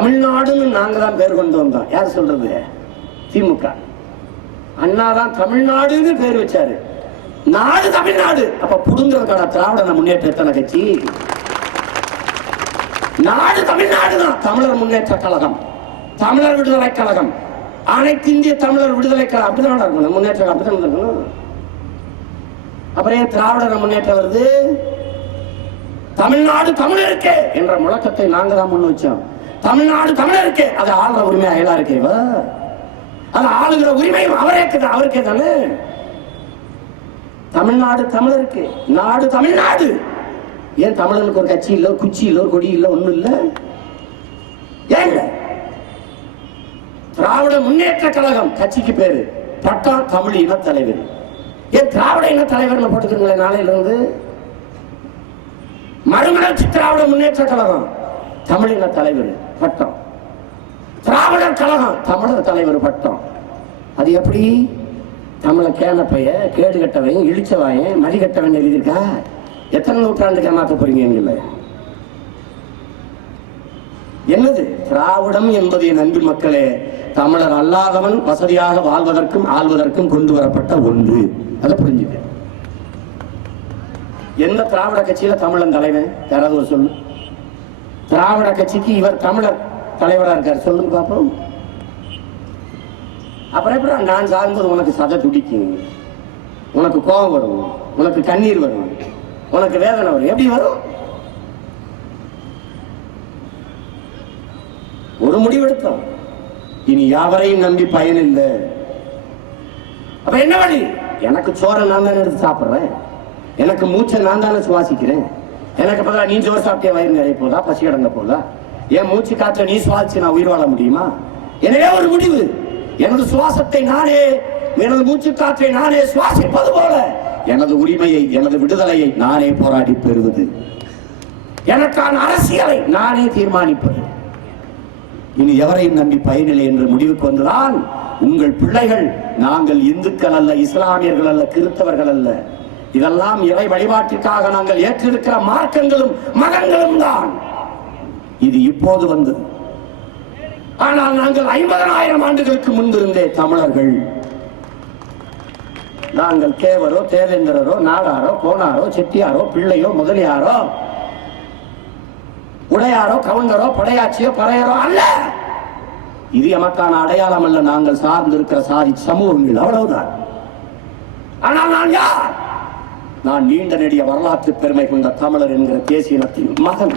தமிழ்நாடுன்னு நாங்க தான் பேர் கொண்டு வந்தோம். யார் சொல்றது? திமுக. அண்ணா தான் தமிழ்நாடுன்னு பேர் வச்சாரு. நாடு தமிழ்நாடு. அப்ப புடுங்கிறதுக்கான திராவிட முன்னேற்ற கட்சி நாடு தமிழ்நாடு தான். தமிழர் முன்னேற்ற கழகம், தமிழர் விடுதலை கழகம், அனைத்து இந்திய தமிழர் விடுதலை கழகம் அப்படிதான் இருக்கணும். முன்னேற்ற அப்படிதான் இருக்கணும். அப்புறம் திராவிடர் முன்னேற்றம் வருது. தமிழ்நாடு தமிழருக்கு என்ற முழக்கத்தை நாங்க தான் முன் வச்சோம். தமிழ்நாடு தமிழருக்கு, அது ஆளுற உரிமை எல்லாருக்கே, அது ஆளுகிற உரிமையும் அவருக்கே தானே. தமிழ்நாடு தமிழருக்கு, நாடு தமிழ்நாடு. ஏன் தமிழனுக்கு ஒரு கட்சி இல்ல, குச்சி இல்ல, ஒரு கொடி இல்ல, ஒண்ணும் இல்ல? ஏன் திராவிட முன்னேற்ற கழகம் கட்சிக்கு பேரு, பட்டா தமிழ் இன தலைவர். ஏன் திராவிட இன தலைவர் போட்டுக்கிறீங்களே நாளையில இருந்து? மறுமலர்ச்சி திராவிட முன்னேற்ற கழகம் தமிழ் இன தலைவர் பட்டம், திராவிடர் கழகம் தமிழர் தலைவர் பட்டம். அது எப்படி? தமிழ கேனப்பைய, கேடு கட்டவன், இழிச்சவாயன், மதிக்கட்டவன் எழுதியிருக்கா? எத்தனை நூற்றாண்டுக்கு ஏமாத்த போறீங்க? என்னது திராவிடம் என்பது? என் அன்பு மக்களே, தமிழர் அல்லாதவன் வசதியாக வாழ்வதற்கும் ஆள்வதற்கும் கொண்டு வரப்பட்ட ஒன்று. அதை புரிஞ்சுக்க. எந்த திராவிட கட்சியில தமிழன் தலைவன்? யாராவது ஒரு சொல்லு. திராவிட கட்சிக்கு இவர் தமிழர் தலைவரா இருக்காரு, சொல்லுங்க பாப்போம். அப்புறம் எப்படி நான் சாகும்போது உனக்கு சதை துடிக்கும், உனக்கு கோபம் வரும், உனக்கு கண்ணீர் வரும், உனக்கு வேதனை வரும்? எப்படி வரும்? ஒரு முடிவெடுத்தோம், இனி யாவரையும் நம்பி பயன் இல்லை. அப்ப என்ன வழி? எனக்கு சோறை நான் தானே எடுத்து சாப்பிடுறேன், எனக்கு மூச்சை நான் தானே சுவாசிக்கிறேன். எனக்கு பதிலா நீ சோறு சாப்பிட்டே வயிறு நிறைய போதா, பசி கிடந்த போதா? என் மூச்சு காற்றை நீ சுவாசிச்சு நான் உயிர் வாழ முடியுமா? எனவே ஒரு முடிவு, எனது சுவாசத்தை நானே, எனது மூச்சு காற்றை நானே சுவாசிப்பது போல எனது உரிமையை, எனது விடுதலையை நானே போராடி பெறுவது, எனக்கான அரசியலை நானே தீர்மானிப்பது. இனி எவரையும் நம்பி பயனில்லை என்ற முடிவுக்கு வந்துதான் உங்கள் பிள்ளைகள், நாங்கள் இந்துக்கள் அல்ல, இஸ்லாமியர்கள் அல்ல, கிறிஸ்தவர்கள் அல்ல, இதெல்லாம் இறை வழிபாட்டிற்காக நாங்கள் ஏற்றிருக்கிற மார்க்கங்களும் மதங்களும் தான். இது இப்போது வந்தது. ஆனால் நாங்கள் 50,000 ஆண்டுகளுக்கு முன்பிருந்தே தமிழர்கள். நாங்கள் தேவரோ, தேவேந்திரரோ, நாடாரோ, கோனாரோ, செட்டியாரோ, பிள்ளையோ, முதலியாரோ, உடையாரோ, கவுண்டரோ, படையாச்சியோ, பறையரோ அல்ல. இது எமக்கான அடையாளம் அல்ல. நாங்கள் சார்ந்திருக்கிற சாதி சமூகங்கள், அவ்வளவுதான். ஆனால் நான் யார்? நான் நீண்ட நெடிய வரலாற்று பெருமை கொண்ட தமிழர் என்கிற தேசிய இனத்தின் மகன்.